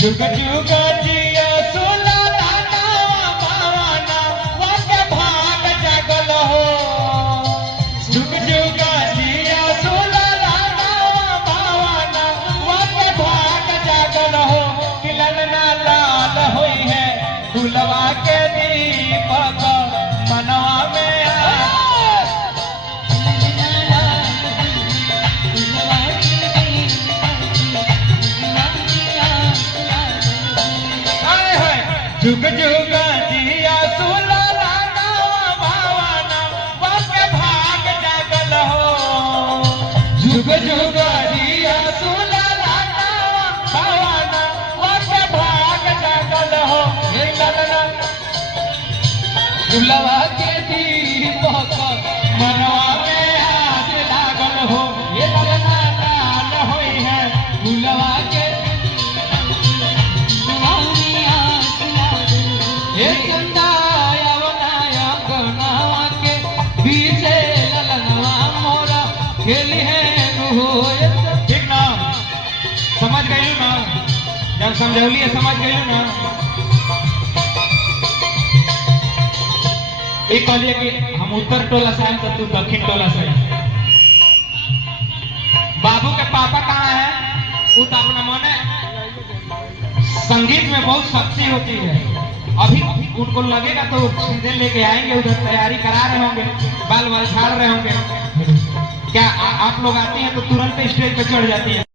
जुग जुग जिया सुलाला बावाना वाके भाग जागल हो। जुग जुग जिया सुलाला बावाना वाके भाग जागल हो। कि ललना लाल होई है दुलवा के दीपक मनवा में जुग जुग जिया सुलाला बावाना वाके भाग जागल हो। जुग जुग जिया सुलाला बावाना वाके भाग जागल हो। हे ललना दुलवा के दीपक मनवा में आस लागल हो। ये ललना लाल होई है दुलवा के खेली है ठीक ना। समझ गई ना जब समझौली है समझ गई ना। एक कहलिए कि हम उत्तर टोला से आए तो तू दक्षिण टोला से। बाबू के पापा कहाँ है? वो तो अपना मन है संगीत में बहुत शक्ति होती है। अभी उनको लगेगा तो सीधे लेके आएंगे उधर तैयारी करा रहे होंगे बाल बाल झाड़ रहे होंगे। क्या आप लोग आती हैं तो तुरंत स्टेज पे चढ़ जाती हैं?